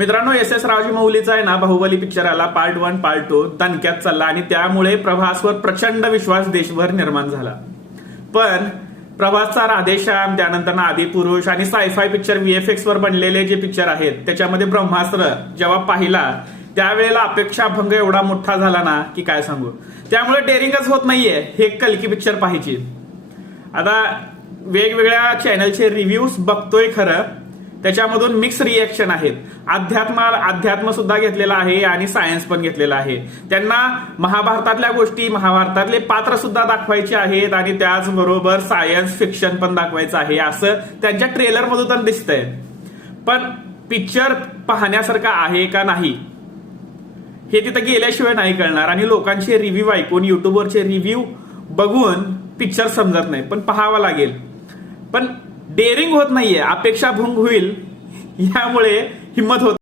मित्रांनो, एस राजमौलीचा आहे ना बाहुबली पिक्चर आला पार्ट 1 पार्ट 2 दणक्यात चालला आणि त्यामुळे प्रभासवर प्रचंड विश्वास देशभर निर्माण झाला. पण प्रभासचा राधेश्याम, त्यानंतर आदिपुरुष आणि सायफाय पिक्चर VFX वर बनलेले जे पिक्चर आहेत त्याच्यामध्ये ब्रह्मास्त्र जेव्हा पाहिला त्यावेळेला अपेक्षाभंग एवढा मोठा झाला ना की काय सांगू. त्यामुळे डेअरिंगच होत नाहीये हे कल्की पिक्चर पाहायची. आता वेगवेगळ्या चॅनलचे रिव्ह्यूज बघतोय खरं, त्याच्यामधून मिक्स रिएक्शन आहेत. अध्यात्म सुद्धा घेतलेला आहे आणि सायन्स पण घेतलेला आहे. त्यांना महाभारतातल्या गोष्टी, महाभारतातले पात्र सुद्धा दाखवायचे आहेत आणि त्याचबरोबर सायन्स फिक्शन पण दाखवायचं आहे असं त्यांच्या ट्रेलर मधून दिसतंय. पण पिक्चर पाहण्यासारखं आहे का नाही हे तिथं गेल्याशिवाय नाही कळणार आणि लोकांचे रिव्ह्यू ऐकून, युट्यूबवरचे रिव्ह्यू बघून पिक्चर समजत नाही. पण पाहावा लागेल. पण डेअरिंग होत नाहीये, अपेक्षा भंग होईल यामुळे हिंमत होत